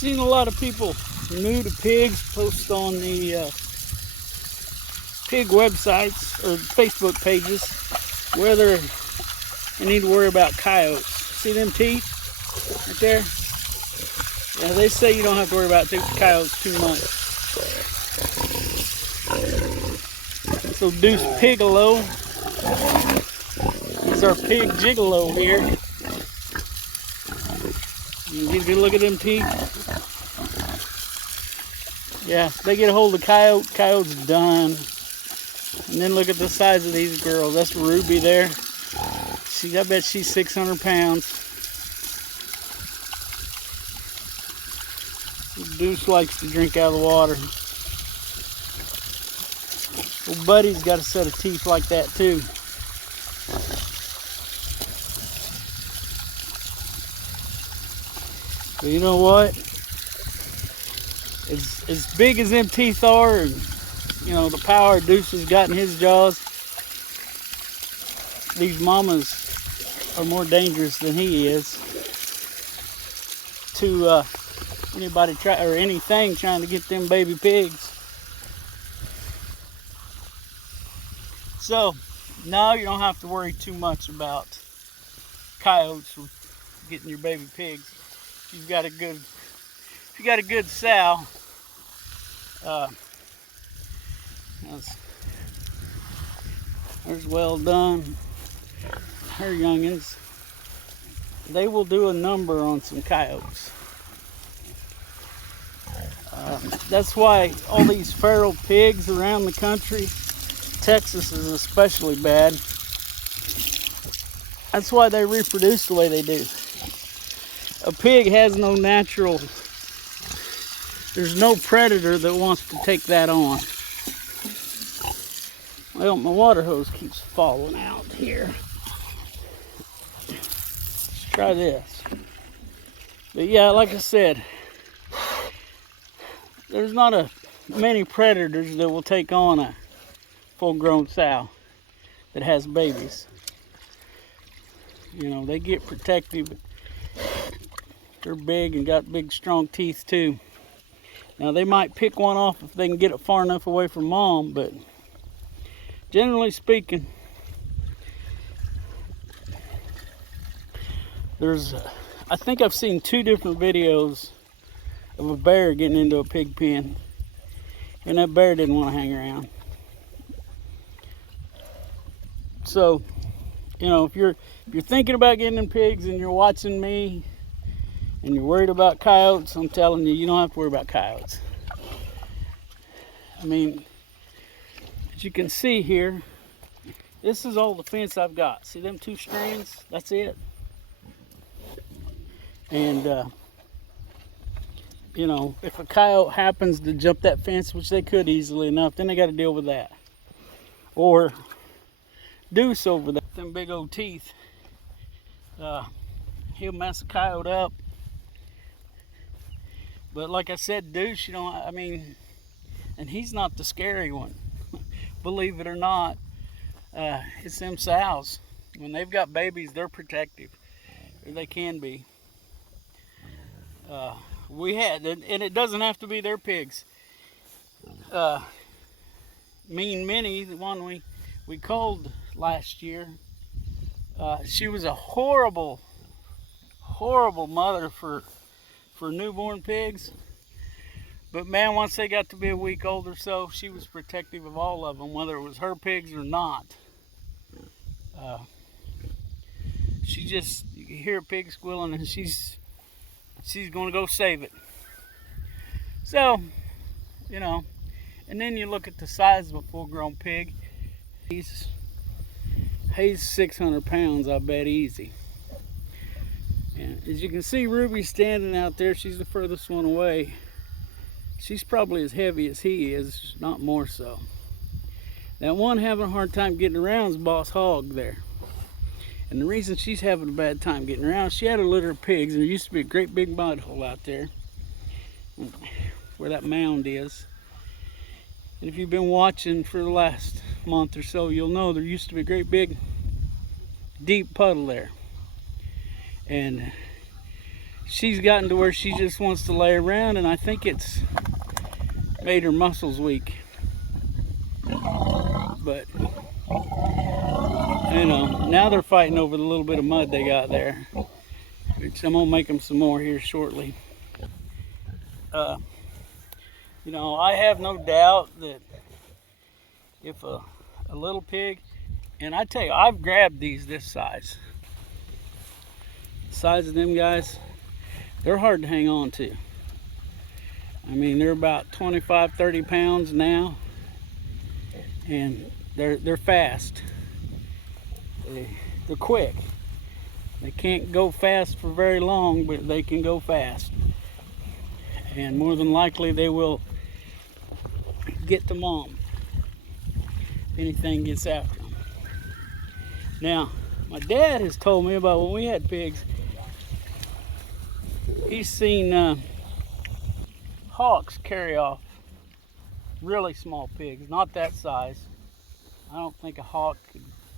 seen a lot of people new to pigs post on the pig websites or Facebook pages whether they need to worry about coyotes. See them teeth right there? Yeah, they say you don't have to worry about coyotes too much. So Deuce Pigalo is our pig gigolo here. You get a good look at them teeth. Yeah, they get a hold of coyote's done. And then look at the size of these girls. That's Ruby there. I bet she's 600 pounds. Deuce likes to drink out of the water. Well, Buddy's got a set of teeth like that too. But you know what? As big as them teeth are, and you know the power Deuce has got in his jaws, these mamas are more dangerous than he is to anybody anything trying to get them baby pigs. So now you don't have to worry too much about coyotes getting your baby pigs. If you got a good sow, there's Well Done, her youngins. They will do a number on some coyotes. That's why all these feral pigs around the country, Texas is especially bad. That's why they reproduce the way they do. A pig has no natural, there's no predator that wants to take that on. Well, my water hose keeps falling out here. Let's try this. But yeah, like I said, there's not many predators that will take on a full-grown sow that has babies. You know, they get protective. They're big and got big, strong teeth too. Now they might pick one off if they can get it far enough away from mom, but generally speaking, I think I've seen 2 different videos of a bear getting into a pig pen, and that bear didn't want to hang around. So, you know, if you're thinking about getting in pigs and you're watching me and you're worried about coyotes, I'm telling you, you don't have to worry about coyotes. I mean, as you can see here, this is all the fence I've got. See them 2 strands? That's it. And, you know, if a coyote happens to jump that fence, which they could easily enough, then they got to deal with that. Or Deuce over there, them big old teeth. He'll mess a coyote up. But like I said, Deuce, you know, I mean, and he's not the scary one. Believe it or not, it's them sows. When they've got babies, they're protective. Or they can be. And it doesn't have to be their pigs. Mean Minnie, the one we culled last year, she was a horrible mother for newborn pigs. But man, once they got to be a week old or so, she was protective of all of them, whether it was her pigs or not. She just, you hear a pig squealing and she's going to go save it. So, you know, and then you look at the size of a full-grown pig. He's 600 pounds, I bet, easy. And as you can see, Ruby standing out there. She's the furthest one away. She's probably as heavy as he is, not more so. That one having a hard time getting around is Boss Hog there. And the reason she's having a bad time getting around, she had a litter of pigs, and there used to be a great big mud hole out there where that mound is. And if you've been watching for the last month or so, you'll know there used to be a great big deep puddle there. And she's gotten to where she just wants to lay around, and I think it's made her muscles weak. But you know, now they're fighting over the little bit of mud they got there, which I'm gonna make them some more here shortly. You know, I have no doubt that if a little pig, and I tell you, I've grabbed these this size. The size of them guys, they're hard to hang on to. I mean, they're about 25, 30 pounds now, and they're fast. They're quick. They can't go fast for very long, but they can go fast. And more than likely, they will get to mom if anything gets after them. Now, my dad has told me about when we had pigs. He's seen hawks carry off really small pigs, not that size. I don't think a hawk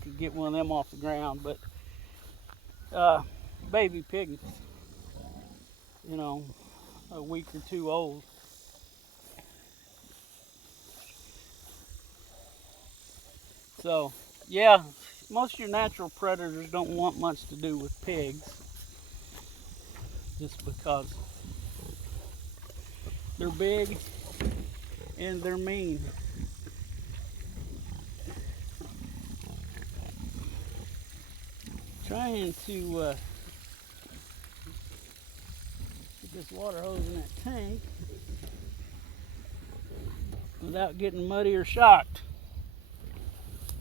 could get one of them off the ground, but baby pigs, you know, a week or two old. So, yeah, most of your natural predators don't want much to do with pigs, just because they're big and they're mean. Trying to get this water hose in that tank without getting muddy or shocked.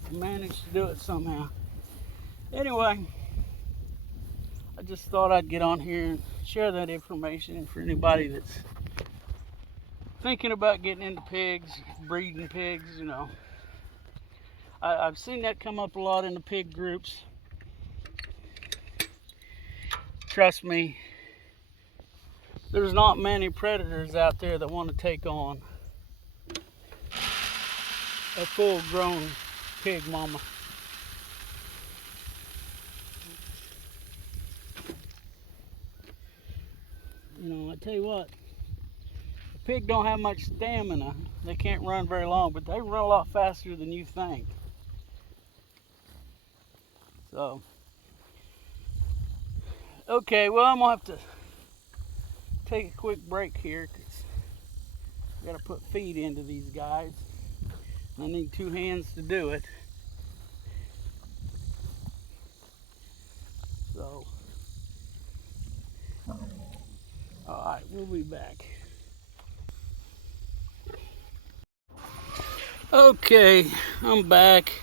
I managed to do it somehow. Anyway, I just thought I'd get on here and share that information for anybody that's thinking about getting into pigs, breeding pigs, you know. I've seen that come up a lot in the pig groups. Trust me, there's not many predators out there that want to take on a full-grown pig mama. You know, I tell you what, a pig don't have much stamina. They can't run very long, but they run a lot faster than you think. So, okay, well, I'm gonna have to take a quick break here because I gotta put feed into these guys. I need 2 hands to do it. So, alright, we'll be back. Okay, I'm back.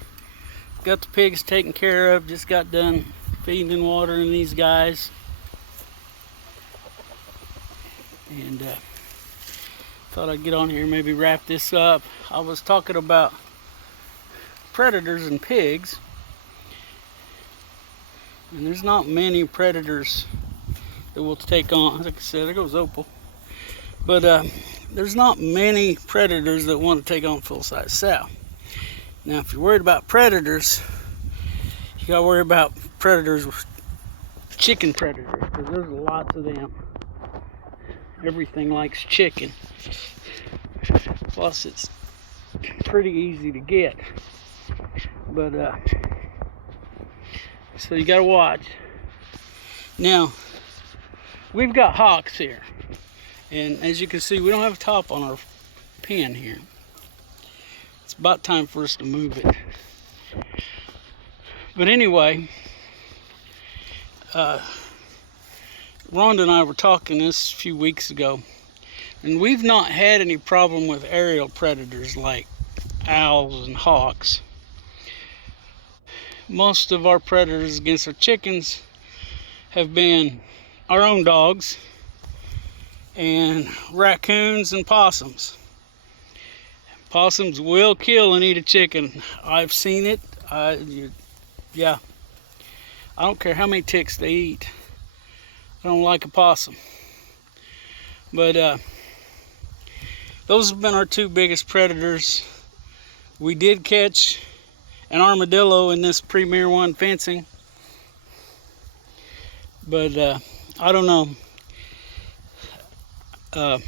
Got the pigs taken care of. Just got done feeding and watering these guys. And thought I'd get on here and maybe wrap this up. I was talking about predators and pigs. And there's not many predators that will take on, like I said, there goes Opal. But there's not many predators that want to take on full-size sow. Now, if you're worried about predators, you gotta worry about predators, chicken predators, because there's lots of them. Everything likes chicken. Plus, it's pretty easy to get. But so you gotta watch. Now, we've got hawks here, and as you can see, we don't have a top on our pen here. It's about time for us to move it. But anyway, Rhonda and I were talking this a few weeks ago, and we've not had any problem with aerial predators like owls and hawks. Most of our predators against our chickens have been our own dogs and raccoons and possums. Possums will kill and eat a chicken. I've seen it. Yeah. I don't care how many ticks they eat. I don't like a possum. But those have been our 2 biggest predators. We did catch an armadillo in this Premier One fencing. But I don't know. Uh,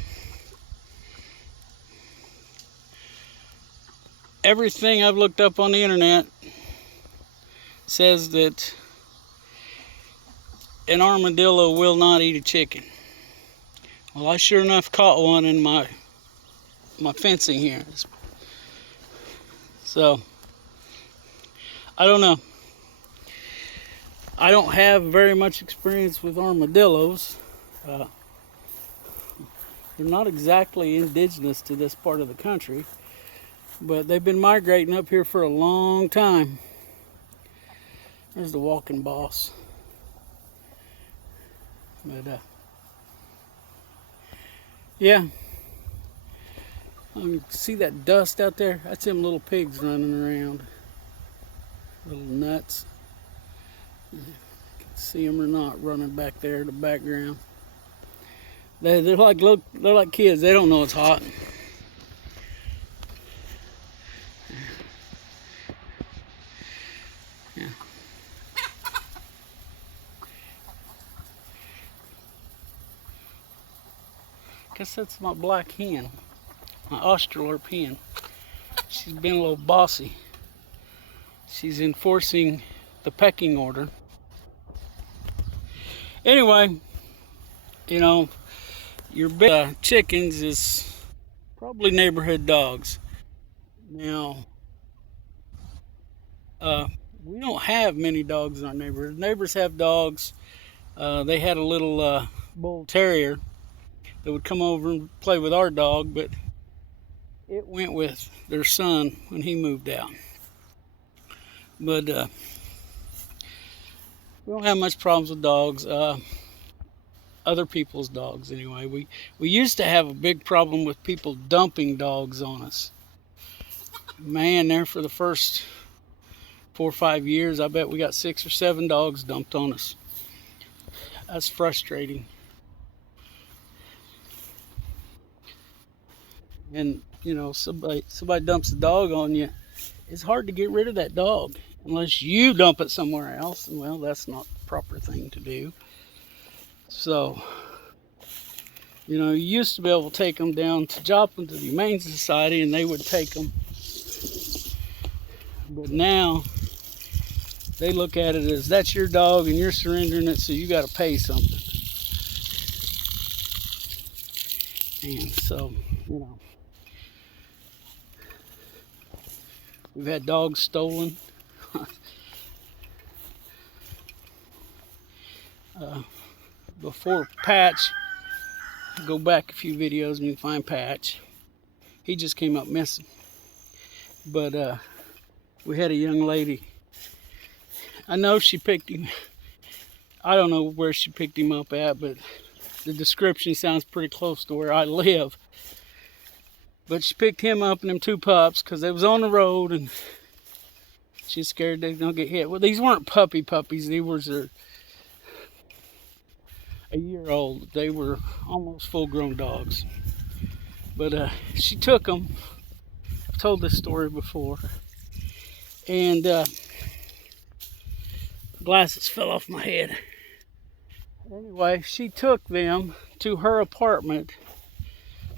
Everything I've looked up on the internet says that an armadillo will not eat a chicken. Well, I sure enough caught one in my fencing here. So, I don't know. I don't have very much experience with armadillos. They're not exactly indigenous to this part of the country, but they've been migrating up here for a long time. There's the walking boss. But, yeah. You see that dust out there? That's them little pigs running around. Little nuts. You can see them or not running back there in the background. They're like kids. They don't know it's hot. Yeah. Guess that's my black hen, my Australorp hen. She's been a little bossy. She's enforcing the pecking order. Anyway, you know, your best chickens is probably neighborhood dogs. Now, we don't have many dogs in our neighborhood. Neighbors have dogs. They had a little bull terrier that would come over and play with our dog, but it went with their son when he moved out. But we don't have much problems with dogs. Other people's dogs, anyway. We used to have a big problem with people dumping dogs on us. Man, there for the first 4 or 5 years, I bet we got 6 or 7 dogs dumped on us. That's frustrating. And you know, somebody dumps a dog on you, it's hard to get rid of that dog unless you dump it somewhere else. And well, that's not the proper thing to do. So, you know, you used to be able to take them down to Joplin to the Humane Society and they would take them. But now they look at it as that's your dog and you're surrendering it, so you got to pay something. And so, you know, we've had dogs stolen. Before Patch, go back a few videos and you can find Patch. He just came up missing. But we had a young lady. I know she picked him. I don't know where she picked him up at, but the description sounds pretty close to where I live. But she picked him up and them 2 pups because they was on the road and she's scared they're gonna get hit. Well, these weren't puppies. These were a year old. They were almost full-grown dogs. But she took them. I've told this story before. And glasses fell off my head. Anyway, she took them to her apartment.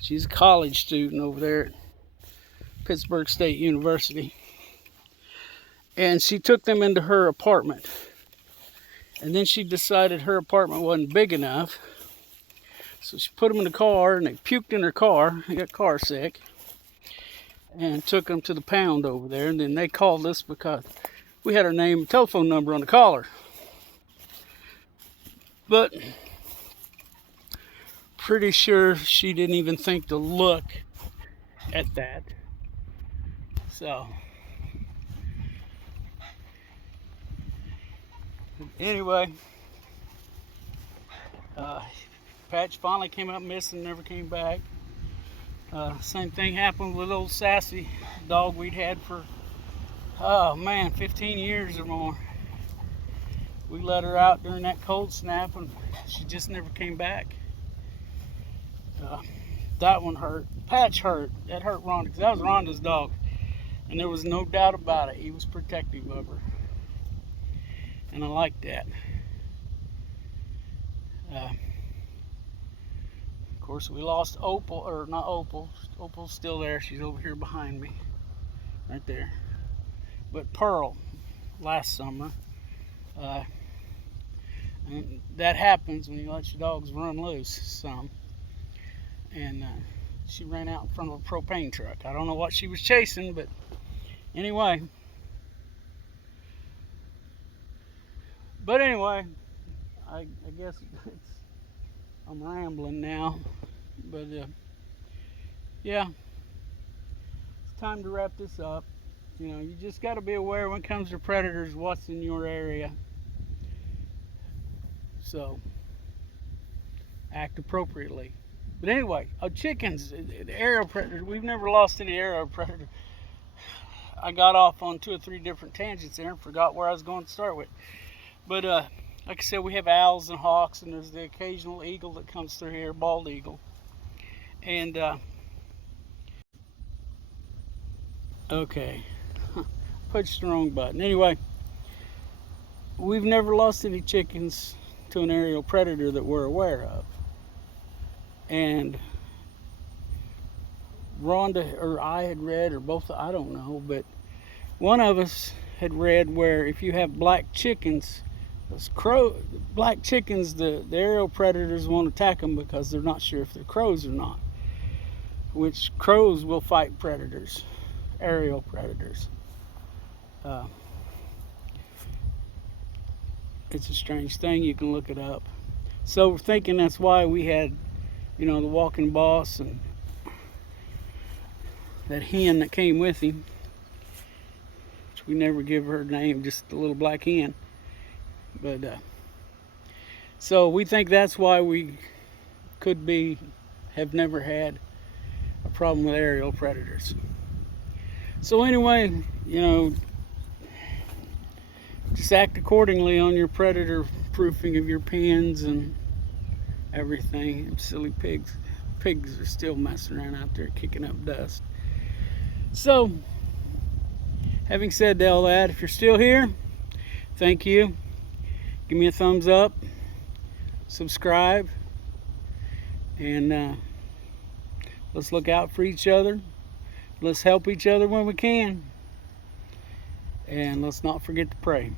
She's a college student over there at Pittsburgh State University. And she took them into her apartment. And then she decided her apartment wasn't big enough. So she put them in the car and they puked in her car. They got car sick. And took them to the pound over there. And then they called us because we had her name and telephone number on the collar. But pretty sure she didn't even think to look at that. So anyway, Patch finally came up missing, never came back. Same thing happened with old Sassy, dog we'd had for, 15 years or more. We let her out during that cold snap and she just never came back. That one hurt. Patch hurt. That hurt Rhonda because that was Rhonda's dog. And there was no doubt about it. He was protective of her. And I liked that. Of course, we lost Opal, or not Opal. Opal's still there. She's over here behind me, right there. But Pearl, last summer, and that happens when you let your dogs run loose some. And she ran out in front of a propane truck. I don't know what she was chasing, but anyway. I guess I'm rambling now. But yeah, it's time to wrap this up. You know, you just got to be aware when it comes to predators what's in your area. So act appropriately. But anyway, chickens, the aerial predators, we've never lost any aerial predator. I got off on 2 or 3 different tangents there and forgot where I was going to start with. But like I said, we have owls and hawks, and there's the occasional eagle that comes through here, bald eagle. And okay, pushed the wrong button. Anyway, we've never lost any chickens to an aerial predator that we're aware of. And Rhonda or I had read, or both, I don't know, but one of us had read where if you have black chickens, black chickens, the aerial predators won't attack them because they're not sure if they're crows or not. Which crows will fight predators, aerial predators. It's a strange thing. You can look it up. So we're thinking that's why we had, you know, the walking boss and that hen that came with him, which we never give her a name, just a little black hen. But so we think that's why we have never had a problem with aerial predators. So anyway, you know, just act accordingly on your predator proofing of your pens and everything. Silly pigs are still messing around out there kicking up dust. So having said all that, if you're still here, thank you. Give me a thumbs up, subscribe, and let's look out for each other. Let's help each other when we can. And let's not forget to pray.